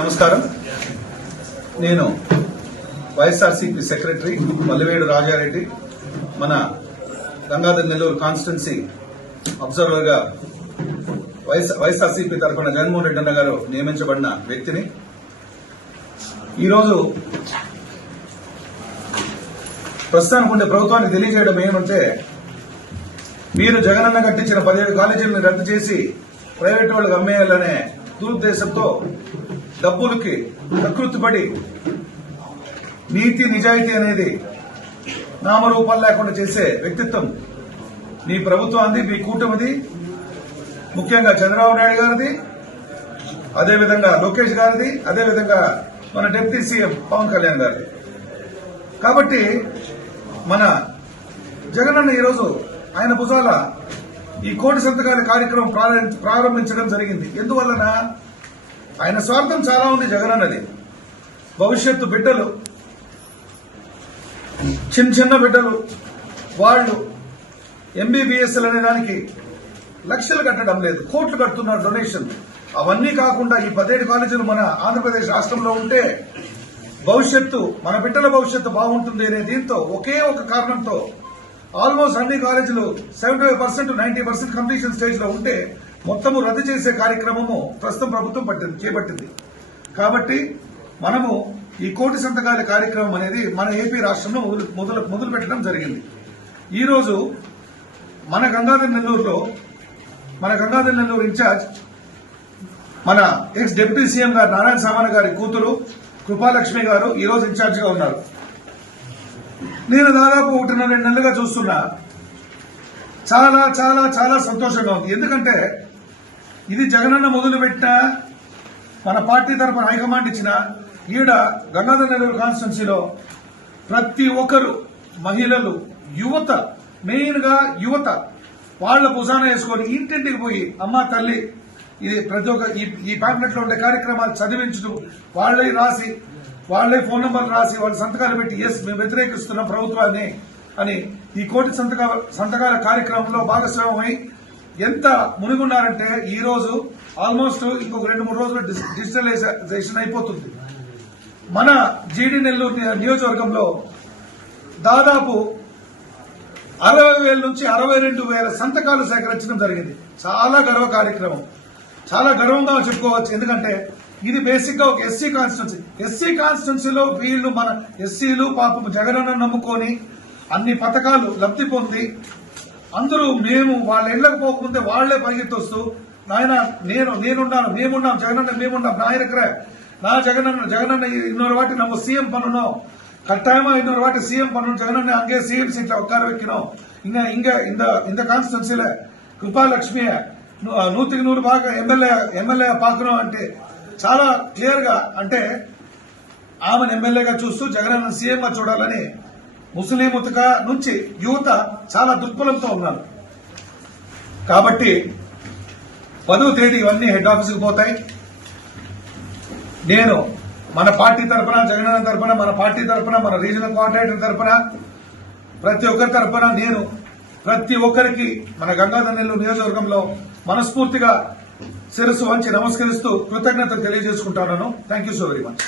నమస్కారం. నేను వైఎస్ఆర్సీపీ సెక్రటరీ మల్లివేడు రాజారెడ్డి. మన గంగాధర్ నెల్లూరు కాన్స్టిట్యున్సీ అబ్జర్వర్ గా వైఎస్ఆర్సీపీ తరఫున జగన్మోహన్ రెడ్డి అన్న గారు నియమించబడిన వ్యక్తిని. ఈరోజు ప్రస్తుతానికి ఉండే ప్రభుత్వానికి తెలియజేయడం ఏమంటే, మీరు జగనన్న కట్టించిన 17 కాలేజీలను రద్దు చేసి ప్రైవేట్ వాళ్ళకి అమ్మేయాలనే దురుద్దేశంతో డబ్బులకి ప్రకృతిపడి నీతి నిజాయితీ అనేది నామరూపాలు లేకుండా చేసే వ్యక్తిత్వం మీ ప్రభుత్వాన్ని, మీ కూటమిది, ముఖ్యంగా చంద్రబాబు నాయుడు గారిది, అదేవిధంగా లోకేష్ గారిది, అదేవిధంగా మన డిప్యూటీ సీఎం పవన్ కళ్యాణ్ గారిది. కాబట్టి మన జగనన్న ఈరోజు ఆయన భుజాల ఈ కోటి సంతకాల కార్యక్రమం ప్రారంభించడం జరిగింది. ఎందువలన ఆయన స్వార్థం చాలా ఉంది జగనన్నది. భవిష్యత్తు బిడ్డలు, చిన్న బిడ్డలు, వాళ్ళు ఎంబీబీఎస్ఎల్ అనే దానికి లక్షలు కట్టడం లేదు, కోట్లు కడుతున్నారు డొనేషన్. అవన్నీ కాకుండా ఈ 17 కాలేజీలు మన ఆంధ్రప్రదేశ్ రాష్ట్రంలో ఉంటే భవిష్యత్తు, మన బిడ్డల భవిష్యత్తు బాగుంటుంది అనే దీంతో ఒకే ఒక కారణంతో ఆల్మోస్ట్ అన్ని కాలేజీలు 75% 90% కంప్లీషన్ స్టేజ్ లో ఉంటే మొత్తము రద్దు చేసే కార్యక్రమము ప్రస్తుతం ప్రభుత్వం చేపట్టింది. కాబట్టి మనము ఈ కోటి సంతకాల కార్యక్రమం అనేది మన ఏపీ రాష్ట్రంలో మొదలు పెట్టడం జరిగింది. ఈ రోజు మన గంగాధర్ నెల్లూరు ఇన్ఛార్జ్, మన ఎక్స్ డిప్యూటీ సీఎం గారు నారాయణ సామాన్ గారి కూతురు కృపాలక్ష్మి గారు ఈ రోజు ఇన్ఛార్జ్ గా ఉన్నారు. నేను దాదాపు 1.5 నెలలుగా చూస్తున్నా. చాలా చాలా చాలా సంతోషంగా ఉంది. ఎందుకంటే ఇది జగనన్న మొదలుపెట్టిన, మన పార్టీ తరఫున హైకమాండ్ ఇచ్చిన ఈడ గంగాధర్ నెల్లూరు కాన్స్టిట్యున్సీలో ప్రతి ఒక్కరు, మహిళలు, యువత, మెయిన్ గా యువత వాళ్ల భుజాన వేసుకొని ఇంటింటికి పోయి అమ్మా తల్లి, ఇది ప్రతి ఒక్క ఈ ప్యాంప్లెట్ లో ఉండే కార్యక్రమాలు చదివించడం, వాళ్లే రాసి, వాళ్లే ఫోన్ నంబర్లు రాసి వాళ్ళు సంతకాలు పెట్టి ఎస్ మేము వ్యతిరేకిస్తున్నాం ప్రభుత్వాన్ని అని ఈ కోటి సంతకాల కార్యక్రమంలో భాగస్వామ్యమై ఎంత మునిగున్నారంటే ఈ రోజు ఆల్మోస్ట్ ఇంకొక 2-3 రోజులు డిజిటలైజేషన్ అయిపోతుంది. మన జీడీ నెల్లూరు నియోజకవర్గంలో దాదాపు 60,000 నుంచి 62,000 సంతకాలు సేకరించడం జరిగింది. చాలా గర్వ కార్యక్రమం, చాలా గర్వంగా చెప్పుకోవచ్చు. ఎందుకంటే ఇది బేసిక్ గా ఒక ఎస్సీ కాన్స్టిట్యున్సీలో వీళ్ళు మన ఎస్సీలు పాపం జగనన్న నమ్ముకొని అన్ని పథకాలు లబ్ధి పొంది అందరూ మేము వాళ్ళ ఇళ్లకు పోకముందే వాళ్లే పరిగెత్తొస్తూ నాయన నేనున్నాను, మేమున్నాం జగనన్న, మేమున్నాం నా ஜெகனண்ண இன்னொரு வாட்டி நம்ம சிஎம் பண்ணணும், கட்டாயமா இன்னொரு வாட்டி சிஎம் பண்ணணும், ஜெகனண்ண அங்கே சிஎம் சீட்ல உட்கார வைக்கணும், இங்க இந்த கான்ஸ்టిట్యున్సీல కృపాలక్ష్మి 100కి 100 బాగా ఎమ్మెల్యే పాకணும் అంటే చాలా క్లియర్ గా, అంటే ఆమెను ఎమ్మెల్యేగా చూస్తూ జగనన్న సీఎం గా చూడాలని ముస్లిం ఉతక నుంచి యువత చాలా దుర్బలంతో ఉన్నారు. కాబట్టి 10వ తేదీ ఇవన్నీ హెడ్ ఆఫీసుకు పోతాయి. నేను మన పార్టీ తరఫున, జగనన్న తరఫున, మన పార్టీ తరఫున, మన రీజనల్ కోఆర్డినేటర్ తరఫున, ప్రతి ఒక్కరి తరఫున నేను ప్రతి ఒక్కరికి మన గంగాధర్ నెల్లూరు నియోజకవర్గంలో మనస్ఫూర్తిగా శిరస్సు వంచి నమస్కరిస్తూ కృతజ్ఞతలు తెలియజేసుకుంటున్నాను. Thank you so very much.